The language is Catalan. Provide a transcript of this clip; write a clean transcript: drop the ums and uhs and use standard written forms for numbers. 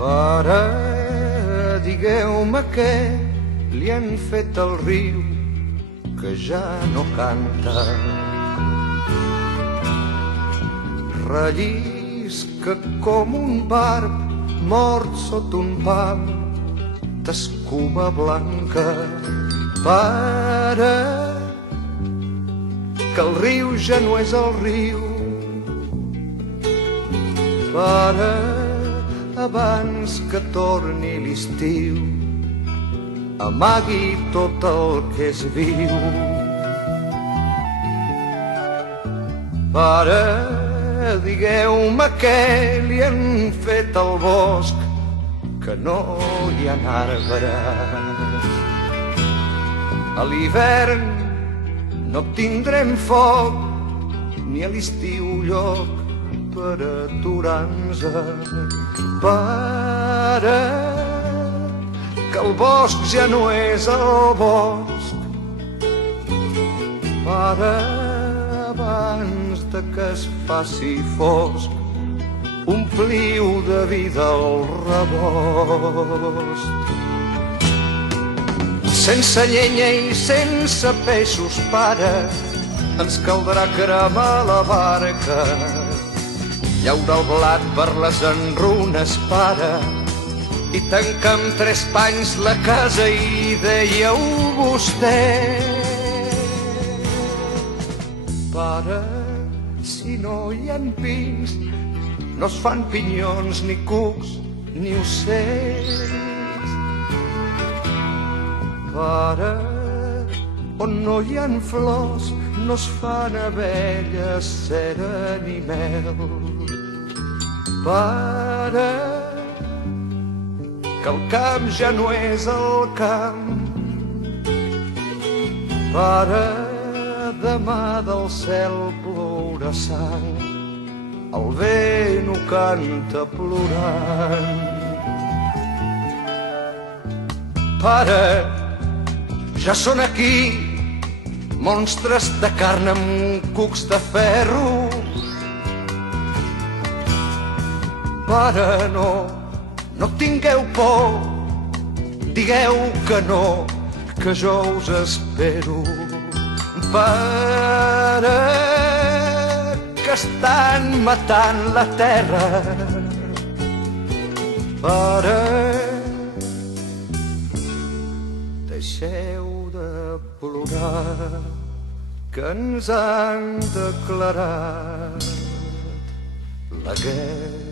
Pare, digueu-me què li han fet al riu que ja no canta. Rellisca com un barb mort sota un pam d'escuma blanca. Pare, que el riu ja no és el riu. Pare, abans que torni l'estiu, amagui tot el que és viu. Pare, digueu-me què li han fet al bosc, que no hi ha arbres. A l'hivern no tindrem foc, ni a l'estiu lloc per aturar-nos. Pare, que el bosc ja no és el bosc. Pare, abans de que es faci fosc, ompliu de vida el rebost. Sense llenya i sense peixos, pare, ens caldrà cremar la barca, llaurar el blat per les enrunes, pare, i tancar amb 3 panys la casa, i dèieu vostè. Pare, si no hi ha pins, no es fan pinyons, ni cucs, ni ocells. Pare, on no hi ha flors, no es fan abelles, cera ni mel. Pare, que el camp ja no és el camp. Pare, demà del cel plourà sang, el vent ho canta plorant. Pare, ja són aquí monstres de carn amb cucs de ferro. Pare, no tingueu por, digueu que no, que jo us espero. Pare, que estan matant la terra. Pare, deixeu de plorar, que ens han declarat la guerra.